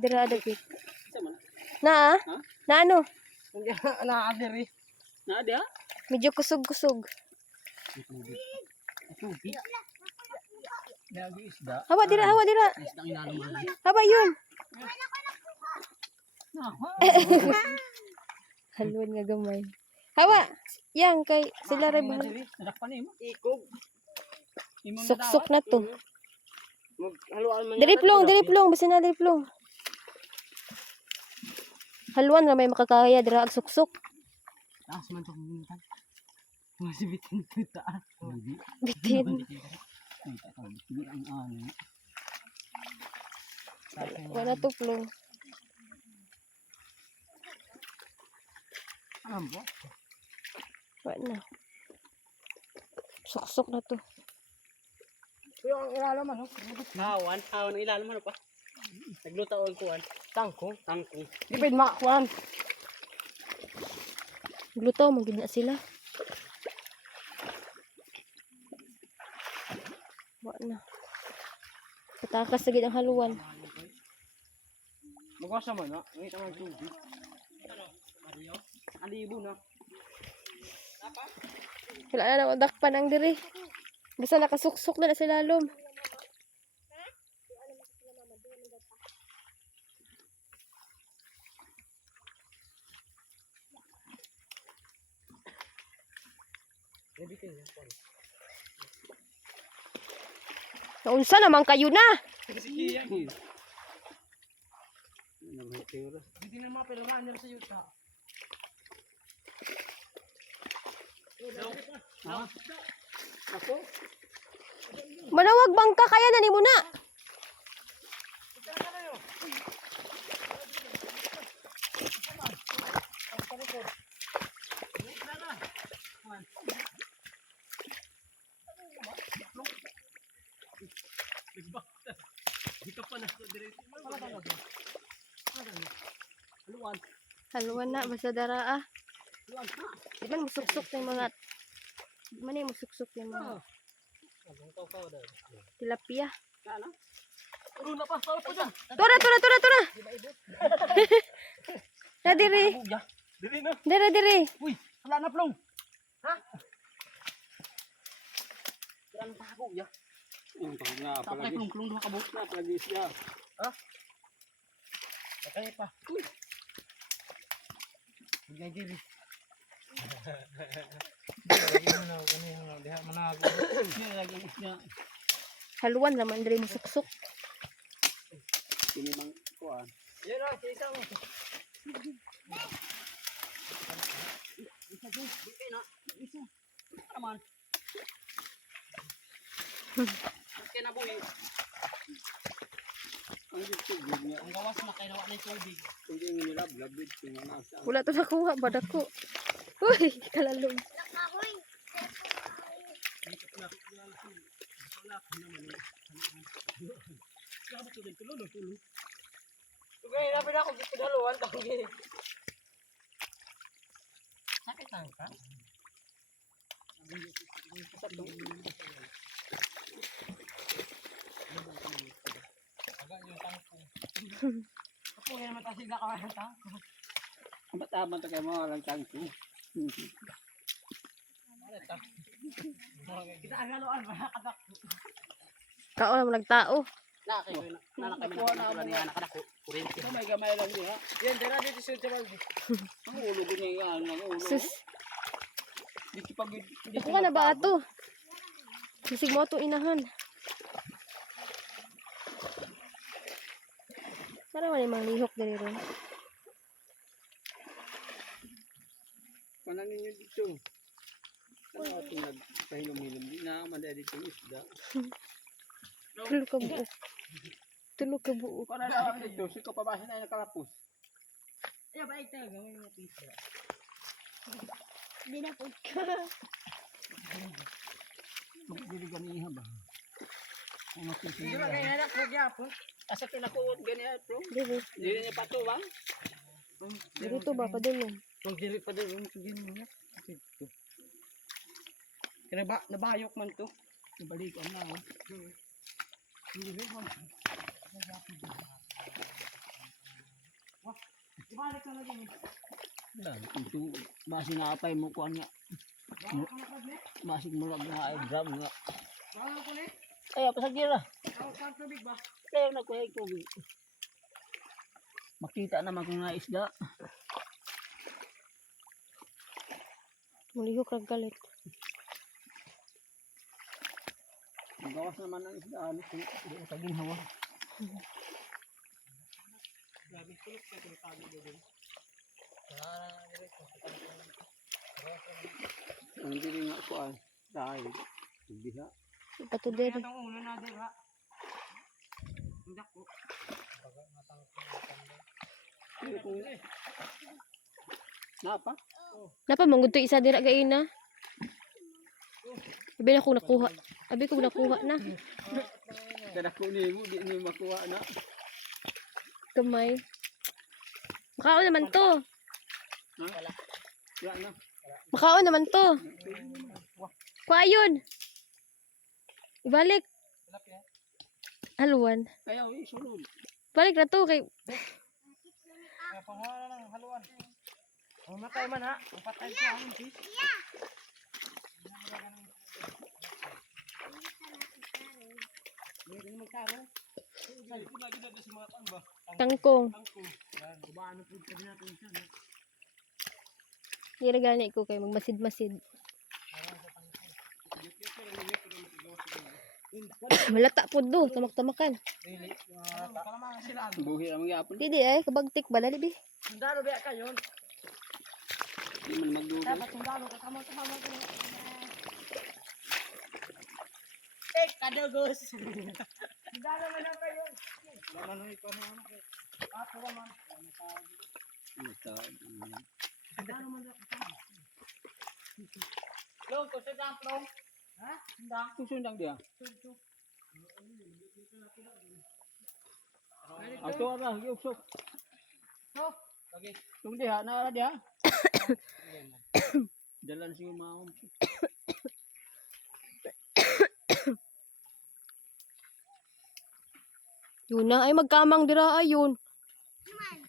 Dira dapit. Sama na. Na Ha? Na ano? Hindi na adiri. Na dia? Medyo kusog-kusog. Tubig. Lagi isda. Hawa dira, hawa dira. Isda ilalim mo. Hawa yun. Aha. Haluan nga gamay. Hawa. Yang kay sila ray bahal. Nadakpan mo. Ikog. Suksok na to. Maghaluan man. Diri plong, bisan na diri plong. Haluan ra may makakaya dira ag suksok. Taas man to kumuntan. Masih bitin kita. Bitin. Hindi ang ano. Wala to plong. Ambo. Wala na. Suksok na to. Yung ilalim mo. Awan ang ilalim mo pa. Nagluto ang kuwan. Tangkong. Dipid makakuan. Gluto mo gid na sila. Wala na. Patakas sa gid ang haluan. Magwasa man na. Ngita man tubig. Alibo na. Wala na dakpan ang diri. Basta nakasuksok na sa lalom. Naunsa naman kayo na? Hindi na mapilungan nila sa yuta. Ako? Manawag bangka kaya na ni mo na. Di ka pa na diretso. Haluan. Haluan na basta dara ah. Di man musuksok na yung mga di man yung musuksok yung mga tilapia. Puro na pa. Puro po dyan. Tura. Na diri. Dili na. Diri. Uy, wala na plong. Ha? Wala pa ako, ya. Yung pag nga palagi. Plong duha ka buhok na palagi siya. Ha? Bakay pa. Uy. Bigay diri. Haluan naman diri musuksok. Kini mang kuan. Yan na, isa mo. Isa. Naman. Kaya na buhi. Ang tubig niya. Ang gawas na kayo na tubig. Hindi nila blabid. Wala to nakuha badako. Uy, kalalong. Okay, napin ako dito dalawan tangi. Sakit lang ka? Ako yan matasig na kawalan ta. Mataman to kay mga walang tangko. Kita ang haluan ba kadak. Kao na mo nagtao. Na kami na niya nakadako. Kuryente. May gamay lang niya. Yan dira dito si Geraldi. Ang ulo ko niya yan, ang ulo. Sus. Dito pag Ako ka na ba ato? Sisig mo ato inahan. Para man yung manglihok diri ron. kanan ninyo dito. Ano ating nagpahilom-hilom di na manda dito isda. Tulog ka buo. Para na dito, si ko pabahin na nakalapos. Ay ba ito gawin mo pizza. Di na po ka. Dili ganiha ba? Ano pizza? Di ba kaya na ko gyapon? Asa kinakuot ganiha bro? Dili niya pato ba? Dito ba padulong? Kung dili pa din sige niya. Dito. Kaya ba nabayok man to. Ibalikan na oh. Hindi ba? Balik na din. Ito, masing apay mo kuha nga. Masing mo lang nga ay gram nga. Bawal ko ni. Kaya pasagira. Ako sa tubig ba? Kaya na kuya ito. Makita naman kung nga isda. Mulihok rag galit. Magawas naman ang isda. Ano kung hindi ko taging hawa. Grabe, kulot ka kung tabi doon. Ang dili nga ko ay dahil. Biha. Pato diri. Itong ulo na din ha. Hindi ko. Napa? Napa manggod to isa dira gaina. Abi na ko nakuha. Abi ko nakuha na. Kada ko ni mo, di ni makuha na. Gamay. Makaon naman to. Ha? Wala na. Makaon naman to. Kuha yun. Ibalik. Haluan. Kaya isunod. Balik na to kay Kaya pangalan ng haluan. Mamatay man ha. Mapatay siya ang fish. Hindi magkaro. Ay, kung lagi natin si mga tang ba? tangkong. Tangko. Yan. Kubaano po sabi natin siya. Dira gani ko kay magmasid-masid. Malata po do, tamak-tamakan. Really? Kalamangan sila. Buhi ang gyapon. Didi ay kabagtik ba dali bi. Sundalo ba kayo? Di man magdugo. Dapat sundalo ka tama ka. Kadugos. Sundalo man lang kayo. Wala na ito na ano. Ato naman. Sundalo man lang. Long, ko sa damplong. Ha? Sundang. Susundang dia. Sundang. Ato ara giusok. So, lagi. Tung dia na ara dia. Jalan sing maom. Yun na ay magkamang dira ayun.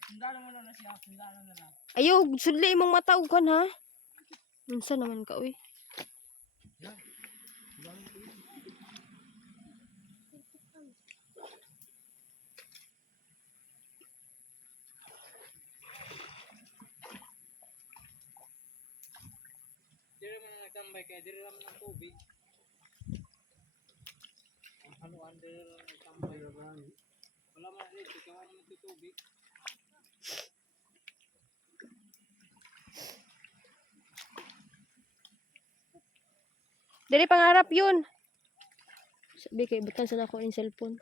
Sundalo mo na siya. Sundalo na lang. Ayaw sudli imong mata ug kan ha. Unsa naman ka uy? Diri man na nagtambay kay diri naman ang tubig. Ang haluan diri lang nagtambay. Wala man dito kay wala man tubig. Dili pangarap yun. Sabi kay butang sa nako in cellphone.